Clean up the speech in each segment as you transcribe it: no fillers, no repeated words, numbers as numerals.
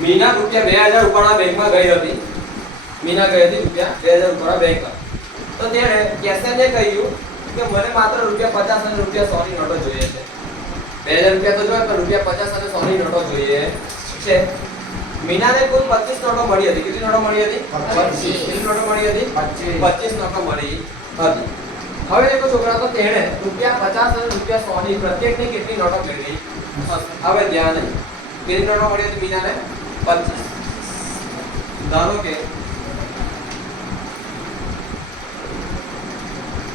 મીના રૂપિયા 2000 ઉપાડવા બેંકમાં ગઈ હતી. મીના ગઈ હતી રૂપિયા 2000 ઉપાડવા બેંકમાં. તો તેણે કેશિયરને કહ્યું કે મને માત્ર રૂપિયા 50 અને રૂપિયા 100 ની નોટો જોઈએ છે. 2000 રૂપિયા તો જોઈએ પણ રૂપિયા 50 અને 100 ની નોટો જોઈએ છે. મીનાને કુલ 25 નોટો મળી હતી. કેટલી નોટો મળી હતી? 25. કેટલી નોટો મળી હતી? 25 નોટો મળી હતી. હવે દેખો છોકરા, તો તેણે રૂપિયા 50 અને રૂપિયા 100 ની પ્રત્યેકની કેટલી નોટો મેળવી હશે? હવે ધ્યાન નહીં. કેટલી નોટો મળી હતી મીનાને? 25. ધારો કે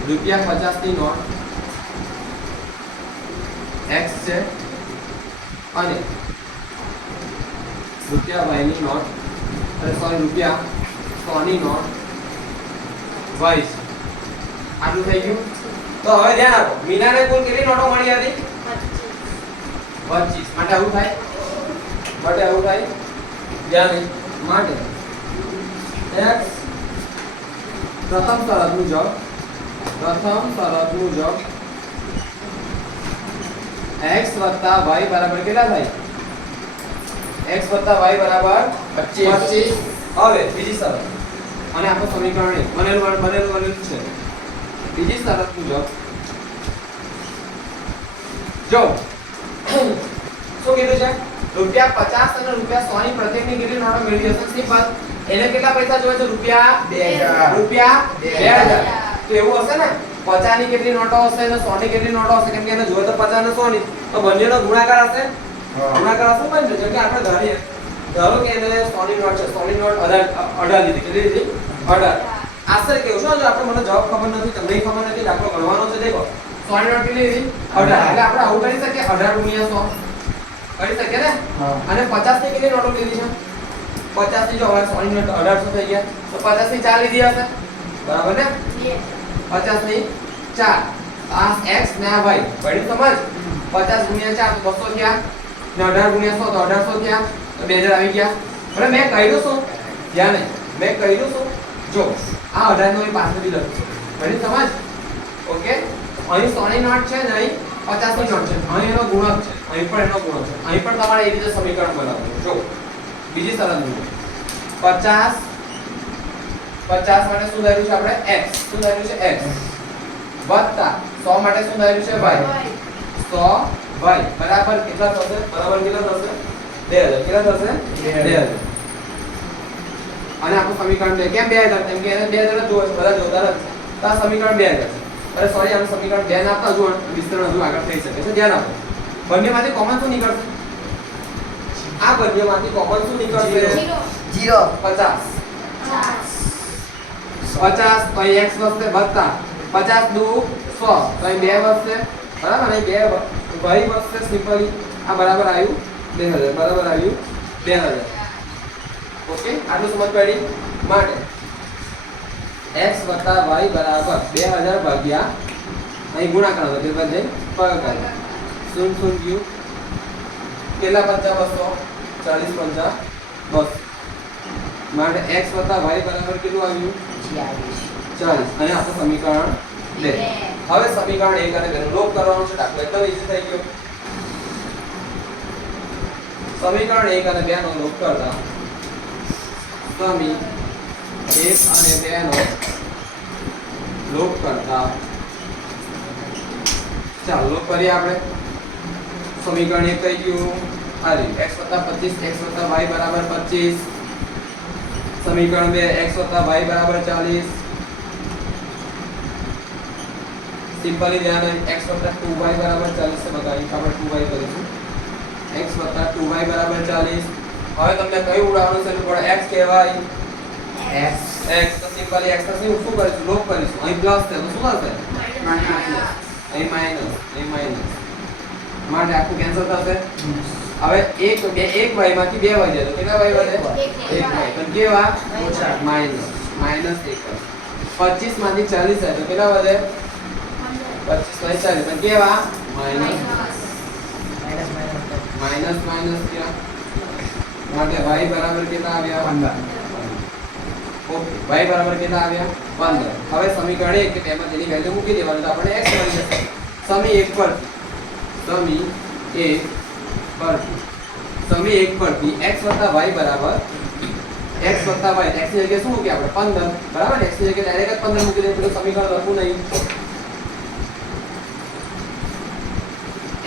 રૂપિયા 50 ની નોટ x છે અને રૂપિયા y ની નોટ રૂપિયા 100 ની નોટ y છે. આટલું થઈ ગયું. તો હવે ધ્યાન આપો, મીનાને કુલ કેટલી નોટો મળી હતી? 25. માટે આવું થાય. ધ્યાન નહીં. માટે x પ્રથમ શરત મુજબ x વત્તા y બરાબર કેટલા થાય? x વત્તા y બરાબર 25. હવે બીજી શરત, અને આપણું સમીકરણ બનેલું છે. બીજી શરત મુજબ જો શું કીધું છે? રૂપિયા 50 અને રૂપિયા 100 ની પ્રત્યેકની કેટલી નોટો મેળવી હશે? સિમ્પલ. એને કેટલા પૈસા જોઈએ છે? રૂપિયા 2000. તો એવું હશે ને, 50 ની કેટલી નોટો હશે અને 100 ની કેટલી નોટો હશે? કેમ કે એને જોઈએ તો 50 અને 100 ની, તો બંનેનો ગુણાકાર હશે. ગુણાકાર હશે બનશે. જેમ કે આપણે ધારો કે એને 100 ની નોટ છે. 100 ની નોટ 18 લીધી. કેટલી લીધી? 18. આશરે કેવું છો? જો આપણે મને જવાબ ખબર નથી, તમને ખબર નથી, દાખલો ગણવાનો છે. દેખો 100 ની નોટ કેટલી લીધી? 18. એટલે આપણે આવું કરી શકીએ 18 ગુણ્યા 100 કરી શકીએ ને. અને 50 ની કેટલી નોટો લીધી છે? 50 ની જો હવે 100 ની નોટ 1800 થઈ ગયા, તો 50 ની 4 લીધી હશે. બરાબર ને? 50 ની 4. આ x ને આ y. પડી સમજ? 50 ગુણ્યા 4 તો 200 થયા. ને 18 ગુણ્યા 100 તો 1800 થયા. તો 2000 આવી ગયા. હવે મેં કહ્યું શું? ધ્યાન નહીં. મેં કહ્યું શું? જો આ 18 નો અહીં પાછળથી લખું છું. પડી સમજ? ઓકે. અહીં 100 ની નોટ છે ને અહીં 50 ની નોટ છે. અહીં એનો ગુણક છે. અહીં પણ એનો ગુણક છે. અહીં પણ તમારે એ રીતે સમીકરણ બનાવવું. જો બીજી શરત મુજબ 50 માટે શું ધાર્યું છે આપણે? x. શું ધાર્યું છે? x વત્તા 100 માટે શું ધાર્યું છે? y. 100 y બરાબર કેટલા થશે? બરાબર કેટલા થશે? 2000. કેટલા થશે? 2000. અને આપણું સમીકરણ 2 કેમ 2000? કેમ કે એને 2000 જ જોવે છે. બધા જોતા જ છે. તો આ સમીકરણ 2000 છે. અરે સોરી, આનું સમીકરણ 2 ના આપતા જો વિસ્તરણ હજુ આગળ થઈ શકે છે. ધ્યાન આપો. બંનેમાંથી કોમન શું નીકળશે? આ બંનેમાંથી કોમન શું નીકળશે? 0. 50. 50 તો અહીં x વધશે વત્તા 50 દુ 100 તો અહીં 2 વધશે. બરાબર? અહીં 2 y વધશે સિમ્પલી. આ બરાબર આવ્યું 2000. બરાબર આવ્યું 2000. ઓકે, આટલું સમજ પડી. માટે x વત્તા y બરાબર 2000 ભાગ્યા અહીં ગુણાકાર હતો એટલે બધે ભાગાકાર. શું ગયું? કેટલા 50 200? 40 50 200. માટે x વત્તા y બરાબર કેટલું આવ્યું? 40. અને આપણું સમીકરણ 2. હવે સમીકરણ 1 અને 2 નો લોપ કરવાનો છે. દાખલો એકદમ ઈઝી થઈ ગયો. સમીકરણ 1 અને 2 નો લોપ કરતા સમી 1 અને 2 નો લોપ કરતા ચાલો લોપ કરીએ આપણે. સમીકરણ 1 થઈ ગયું આ રીતે x + 25 x + y બરાબર 25. समीकरण में x + y बराबर 40. सिंपली ध्यान है x + 2y बराबर 40 से बताइए આપણે 2y કરીશું. x + 2y बराबर 40. હવે તમને કયું ઉડાવવાનું છે? એટલે x કહેવાય x તો સિમ્પલી x ને શું કરીશું? લોપ કરીશું. અહીં પ્લસ છે તો શું થશે? માઈનસ. અહીં માઈનસ. માટે આખું કેન્સલ થશે. હવે 1 y માંથી 2 y જાય તો કેટલા y વધે? 1 y. પણ કેવા? માઈનસ 1. 25 માંથી 40 જાય તો કેટલા વધે? 25 માંથી 40. પણ કેવા? માઈનસ क्या માટે y બરાબર કેટલા આવ્યા? 15. ઓકે, y બરાબર કેટલા આવ્યા? 15. હવે સમીકરણ 1 કે તેમાં તેની વેલ્યુ મૂકી દેવાની તો આપણે x મળી જશે. સમી 1 પર સમી 1 પરથી x + y બરાબર x + y x ની જગ્યાએ શું મૂકીએ આપણે 15 બરાબર x ની જગ્યાએ ડાયરેક્ટ 15 મૂકી દે તો સમીકરણ લખવું નહીં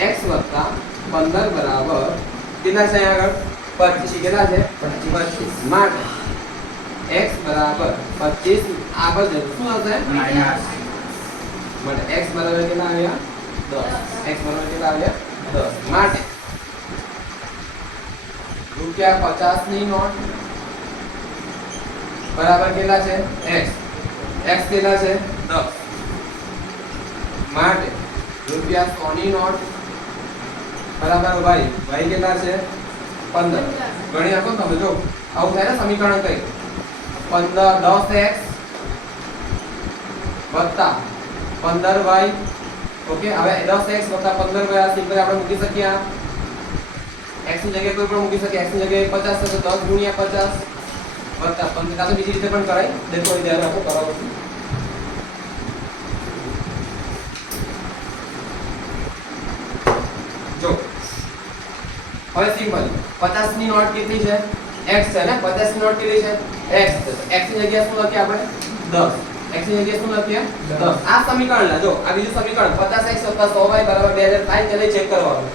x + 15 બરાબર કેટલા છે આગળ 25 કેટલા છે 25 માટે x બરાબર 25 આ બાજુ શું હશે માઈનસ માટે x બરાબર કેટલા આવ્યા 10 x બરાબર કેટલા આવ્યા 10 માટે રૂપિયા 50 ની નોટ બરાબર કેટલા છે x x કેટલા છે 10 માટે રૂપિયા 100 ની નોટ બરાબર y y કેટલા છે 15 ગણી નાખો તમે જો આવું થાય ને સમીકરણ કઈ 15 10x વત્તા 15y ઓકે હવે 10x વત્તા 15y આ સિમ્પલ આપણે મૂકી શકીએ x ની જગ્યાએ કોઈ પણ મૂકી શકીએ x ની જગ્યાએ 50 થશે 10 ગુણ્યા 50 વત્તા 15 આ તો બીજી રીતે પણ કરાય દેખો એ ધ્યાન રાખો કરાવો જો હવે સિમ્પલ 50 ની નોટ કેટલી છે x છે ને 50 ની નોટ કેટલી છે x x ની જગ્યાએ શું લખીએ આપણે 10 x ની જગ્યાએ શું લખીએ 10 આ સમીકરણ લા જો આ બીજું સમીકરણ 50x 100y 2000 થાય તેને ચેક કરવાનું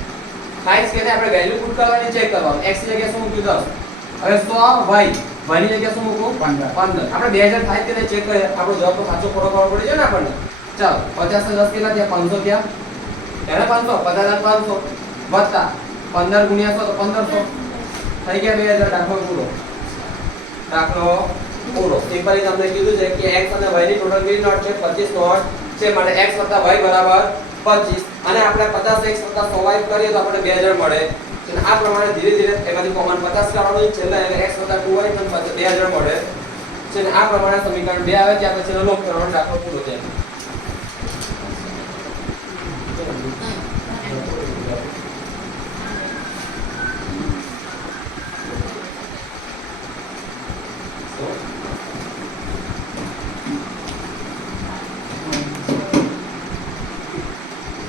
થાય છે કે આપણે વેલ્યુ પુટ કરવાની ચેક કરવાનું x ની જગ્યાએ શું મૂક્યું 10 હવે 100y y ની જગ્યાએ શું મૂકું 15 આપણે 2000 થાય તેને ચેક કરીએ આપણો જવાબ તો સાચો ખોટો ખબર પડી જાય ને આપણને ચાલો 50 10 કેટલા થયા 500 થયા એને 500 50500 વત્તા 15 ગુણ્યા 100 તો 1500 થઈ ગયા 2000 દાખલો પૂરો સિમ્પલી તમને કીધું છે કે x અને y ની ટોટલ કેટલી નોટ છે 25 નોટ છે માટે x + y બરાબર 25 અને આપણે 50x + 100y કરીએ તો આપણને 2000 મળે છે આ પ્રમાણે ધીરે ધીરે એમાંથી કોમન 50 કાઢવાનું છેલ્લે x + 2y પણ 2000 મળે છે આ પ્રમાણે સમીકરણ 2 આવે ત્યાં પછી લોક કરવાનો દાખલો પૂરો થાય